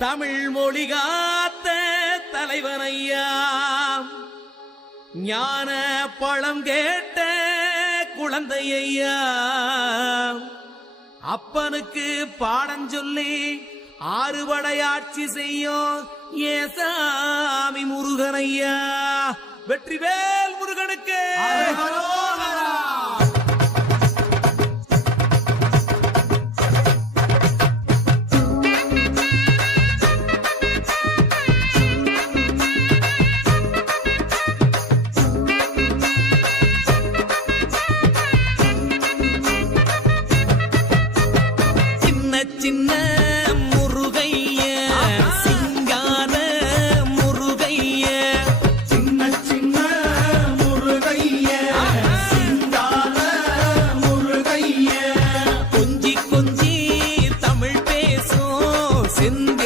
தமிழ் மொழி காத்த தலைவனையா, ஞான பழம் கேட்ட குழந்தையா, அப்பனுக்கு பாடம் சொல்லி ஆறுபடையாட்சி செய்யும் ஏசாமி முருகனையா. வெற்றிவேல் முருகனுக்கு.